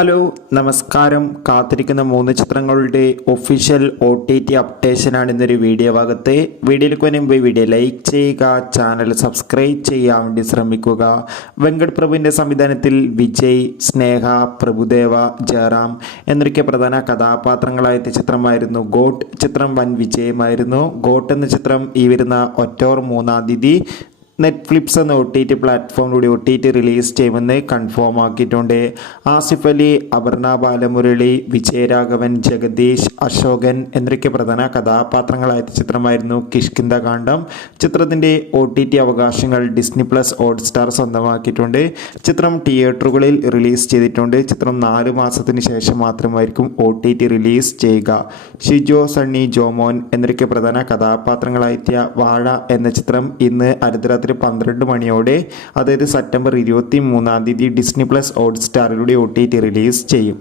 Hello നമസ്കാരം. കാത്തിരിക്കുന്ന 3 ചിത്രങ്ങളുടെ ഒഫീഷ്യൽ OTT അപ്ഡേഷനാണ് ഇന്നൊരു വീഡിയോ ഭാഗത്ത്. വീഡിയോയിലേക്ക് മുൻപ് വീഡിയോ ലൈക്ക് ചെയ്യുക, ചാനൽ സബ്സ്ക്രൈബ് ചെയ്യാൻ വേണ്ടി ശ്രമിക്കുക. വെങ്കട് പ്രഭുവിൻ്റെ സംവിധാനത്തിൽ വിജയ്, സ്നേഹ, പ്രഭുദേവ, ജയറാം എന്നൊക്കെ പ്രധാന കഥാപാത്രങ്ങളായ ചിത്രമായിരുന്നു ഗോട്ട്. ചിത്രം വൻ വിജയമായിരുന്നു. ഗോട്ട് എന്ന ചിത്രം ഈ വരുന്ന ഒക്ടോബർ 3-ാം തീയതി നെറ്റ്ഫ്ലിക്സ് എന്ന OTT പ്ലാറ്റ്ഫോമിലൂടെ OTT റിലീസ് ചെയ്യുമെന്ന് കൺഫേം ആക്കിയിട്ടുണ്ട്. ആസിഫ് അലി, അപർണ ബാലമുരളി, വിജയരാഘവൻ, ജഗദീഷ്, അശോകൻ എന്നൊക്കെ പ്രധാന കഥാപാത്രങ്ങളായ ചിത്രമായിരുന്നു കിഷ്കിന്ധാകാന്ഡം. ചിത്രത്തിൻ്റെ OTT അവകാശങ്ങൾ ഡിസ്നി പ്ലസ് ഹോട്ട്സ്റ്റാർ സ്വന്തമാക്കിയിട്ടുണ്ട്. ചിത്രം തിയേറ്ററുകളിൽ റിലീസ് ചെയ്തിട്ടുണ്ട്. ചിത്രം 4 മാസത്തിന് ശേഷം മാത്രമായിരിക്കും OTT റിലീസ് ചെയ്യുക. ഷിജോ, സണ്ണി, ജോമോൻ എന്നൊക്കെ പ്രധാന കഥാപാത്രങ്ങളായെത്തിയ വാഴ എന്ന ചിത്രം ഇന്ന് അർദ്ധരാത്രി 12 മണിയോടെ, അതായത് സെപ്റ്റംബർ 23-ാം തീയതി ഡിസ്നി പ്ലസ് ഹോട്ട്സ്റ്റാറിലൂടെ OTT റിലീസ് ചെയ്യും.